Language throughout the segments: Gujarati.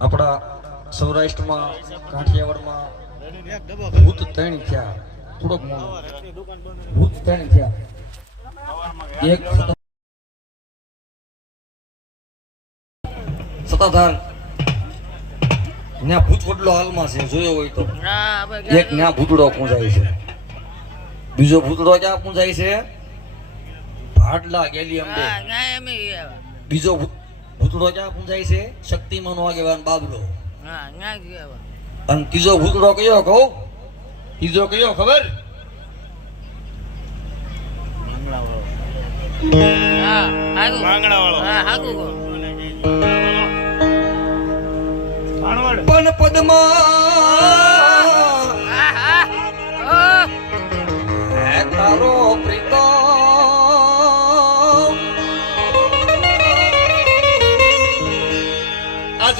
આપણા સૌરાષ્ટ્રમાં કાઠિયાવાડમાં ભૂત ત્રણ થયા થોડોક ભૂત ત્રણ થયા. એક સતા- સતાધાર ન્યા ભૂત વડલો હાલમાં છે જોયો હોય તો. એક ન્યા ભૂતડો પૂંજાય છે. બીજો ભૂતડો ક્યાં પૂંજાય છે? ભાડલા ગેલી અંબે. બીજો ભૂત- ભૂતડો ક્યાં પૂંજાય છે? શક્તિમાન આગેવાન બાબલો. અને ત્રીજો ભૂતડો કયો કહું? ત્રીજો કયો ખબર? પણ પદમા. હે તારો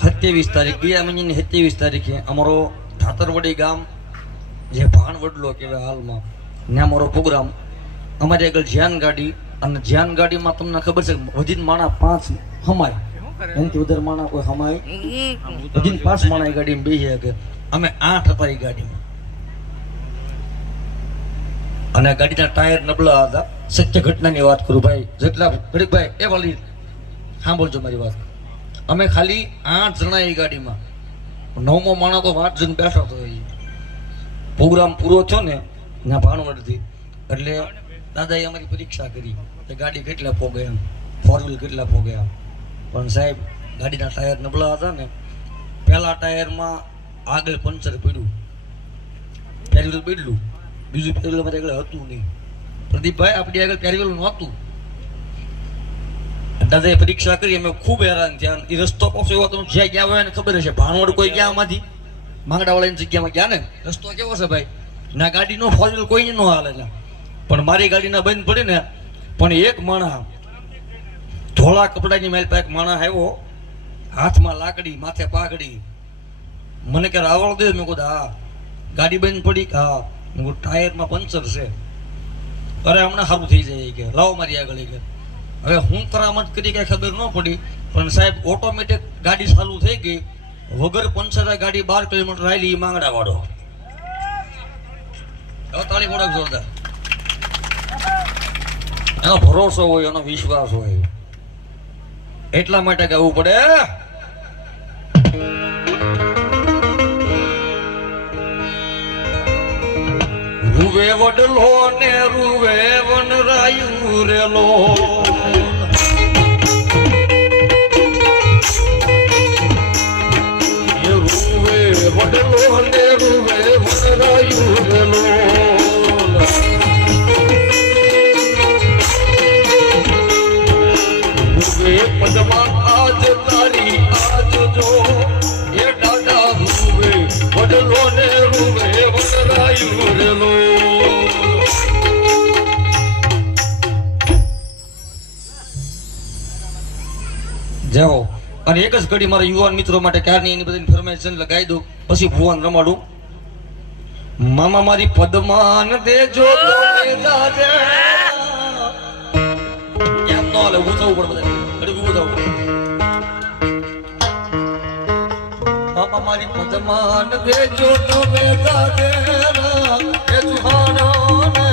સત્યાવીસ તારીખ, ગયા મહિનાની સત્યાવીસ તારીખે અમારો ધાતરવડી ગામ, જે ભાણવડલો કહેવાય હાલમાં ત્યાં મારો પ્રોગ્રામ, અમારી આગળ જ્યાન ગાડી, અને જ્યાન ગાડીમાં તમને ખબર છે વધીને માણા પાંચ હમાય. એનાથી વધારે માણા કોઈ હમાય વધીને પાંચ માણા ગાડી ગાડીમાં બેસી શકે. અમે આઠ હતા ગાડીમાં. અને ગાડીના ટાયર નબળા હતા. સત્ય ઘટનાની વાત કરું ભાઈ જેટલા ભાઈ એ વાલી, સાંભળજો મારી વાત. અમે ખાલી આઠ જણા એ ગાડીમાં. નવમો માણસ તો વાત જઈને બેઠો હતો એ પ્રોગ્રામ પૂરો થયો ને, ના ભાણવડથી એટલે દાદાએ અમારી પરીક્ષા કરી. કે ગાડી કેટલા પોગે એમ. ફોર વ્હીલ કેટલા પોગે એમ. પણ સાહેબ, ગાડીના ટાયર નબળા હતા ને, પહેલા ટાયરમાં આગળ પંચર પડ્યું. ફેરવેલ પડ્યું બીજું ફેરવેલ મારે આગળ હતું નહીં. પ્રદીપભાઈ, આપણી આગળ પેરીવેલ નહોતું. દાદાએ પરીક્ષા કરી, અમે ખૂબ હેરાન થયા એ રસ્તો પાછો એવો તમે જ્યાં ગયા હોય ને ખબર હશે. ભાણવડ કોઈ ગયા આમાંથી? માંગડાવાળાની જગ્યામાં ગયા ને? રસ્તો કેવો છે ભાઈ? ના ગાડીનો ફોર વ્હીલ કોઈ ન હાલે છે. પણ મારી ગાડીના બંધ પડી ને, પણ એક માણા ધોળા કપડાની મારી પાસે એક માણસ આવ્યો, હાથમાં લાકડી, માથે પાઘડી. મને કે રાવળ દે, મેં કીધું, હા. ગાડી બંધ પડી હા. ટાયરમાં પંચર છે. અરે, હમણાં સારું થઈ જાય કે, લાવો મારી આગળ કે હવે હું કરામત કરી કઈ ખબર ન પડી, પણ સાહેબ ઓટોમેટિક ગાડી ચાલુ થઈ ગઈ. વગર પંચરે ગાડી બાર કિલોમીટર આવેલી એ માંગડા વાળો તાળી પડક જોરદાર. એનો ભરોસો હોય, એનો વિશ્વાસ હોય. એટલા માટે કહેવું પડે રૂવે વડલો ને રૂવે વનરાયું રેલો. રૂવે વડલો ને અને એક જ ઘડી મારા યુવાન મિત્રો માટે ક્યારની એની બધી ઇન્ફોર્મેશન લગાવી દઉં. પછી ભુવન રમાડું. મામા મારી પદમાન દેજો એમ ન હાલે ઊભું થવું પડે બધા ઊભું થવું પડે. મામા મારી પદમાન દેજો તમે દાદેરા એ સુહાનાને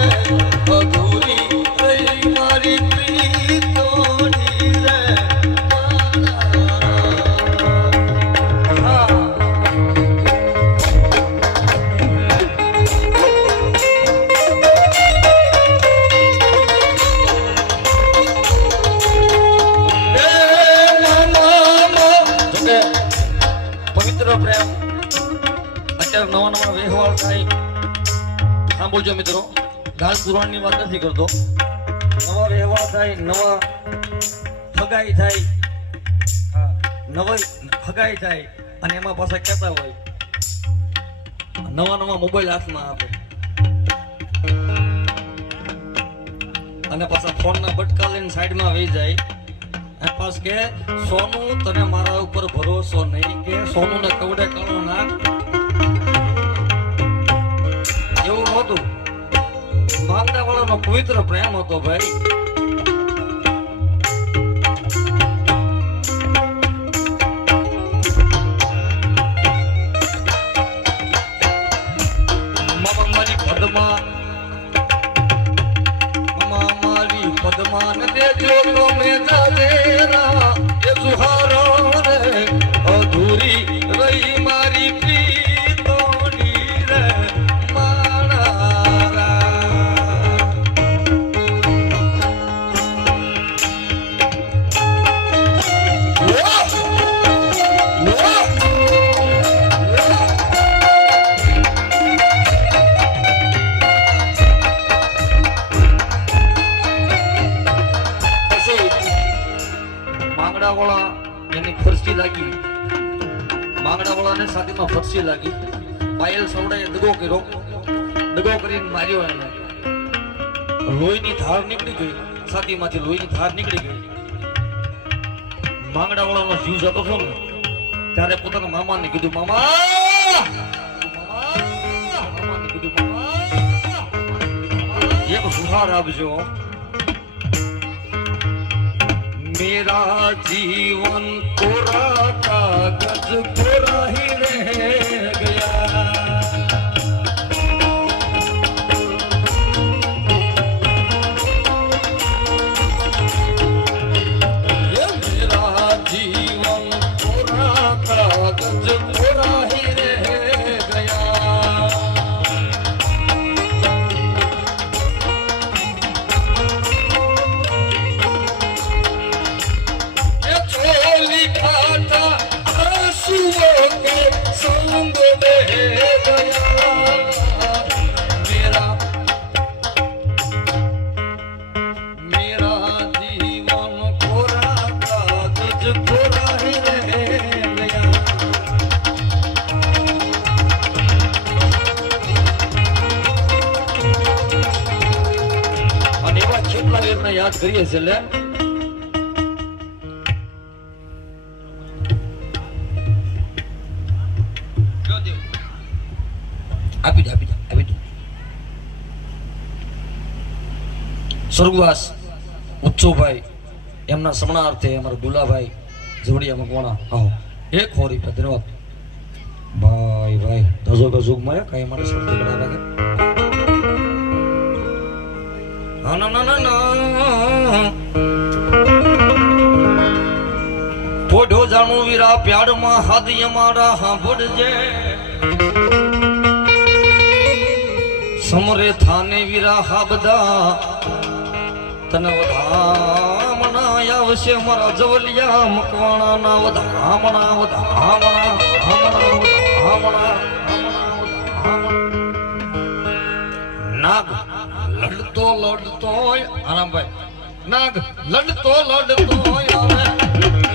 અત્યારે નવા નવા વ્યવહાર થાય. સાંભળજો મિત્રો ગાલ પુરાણની વાત નથી કરતો. નવા વ્યવહાર થાય, નવા ફગાઈ થાય. નવા ફગાઈ થાય અને એમાં પાછા કહેતા હોય. નવા નવા મોબાઈલ હાથમાં આપે. અને પાછા ફોનના બટકા લઈને સાઈડમાં વહી જાય. પાછ કે સોનું તને મારા ઉપર ભરોસો નહીં કે સોનું ને કવડે કાળો ના એવું નહોતું. માંગતા વાળાનો પવિત્ર પ્રેમ હતો ભાઈ. સાથીમાં ફરસી લાગી. પાયલ સવડાએ દગો કર્યો. દગો કરીને માર્યો એને. લોહીની ધાર નીકળી ગઈ. છાતીમાંથી લોહીની ધાર નીકળી ગઈ. માંગડા વાળાનો જીવ જતો હતો ને, ત્યારે પોતાના! મામાને કીધું, મામા! એક સુહાર આપજો. मेरा जीवन कोरा कागज कोरा ही रह गया ये मेरा जीवन कोरा कागज કેટલા વીરને યાદ કરીએ છીએ લે આપી સ્વર્ગવાસ ઉચ્ચુભાઈ એમના સમણાર્થે અમારા દુલાભાઈ જોડિયા મકવાણા આવો એક હોરી ધન્યવાદ ભાઈ ભાઈ ધજો ગજુગમાં કઈ માટે શબ્દ ગણા પોઢો જાણું વીરા પ્યાડમાં હાદી અમારા હાંભળજે. સમરે થાને વીરા હા બધા. તને વધામણા આવશે મારા જવલિયા મકવાણા ના વધામણા વધામણા વધામણા વધામણા નાગ લડતો લડતો આરામભાઈ. નાગ, લડતો લડતો આવે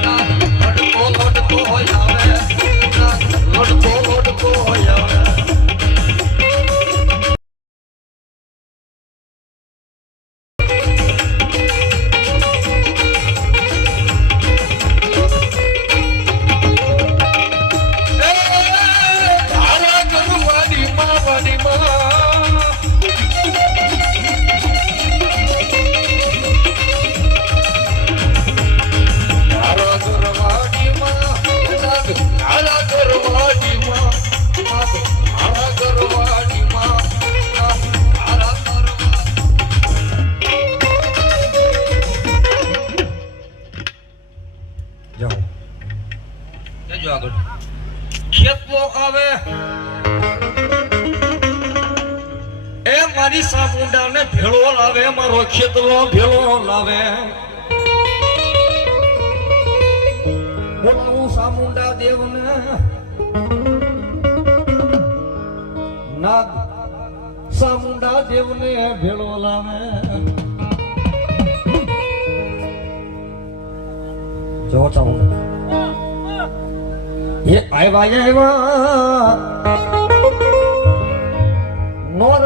નાગ, લડતો લડતો આવે નાગ, લડતો લડતો આવે દિશા મુંડા ને ભેળો લાવે, મારો ખેતલો ભેળો લાવે. બોલાવું સામુંડા દેવ ને નાગ સામુંડા દેવ ને ભેળો લાવે. જો ચાલો એ આવ્યા આવ્યા. નોર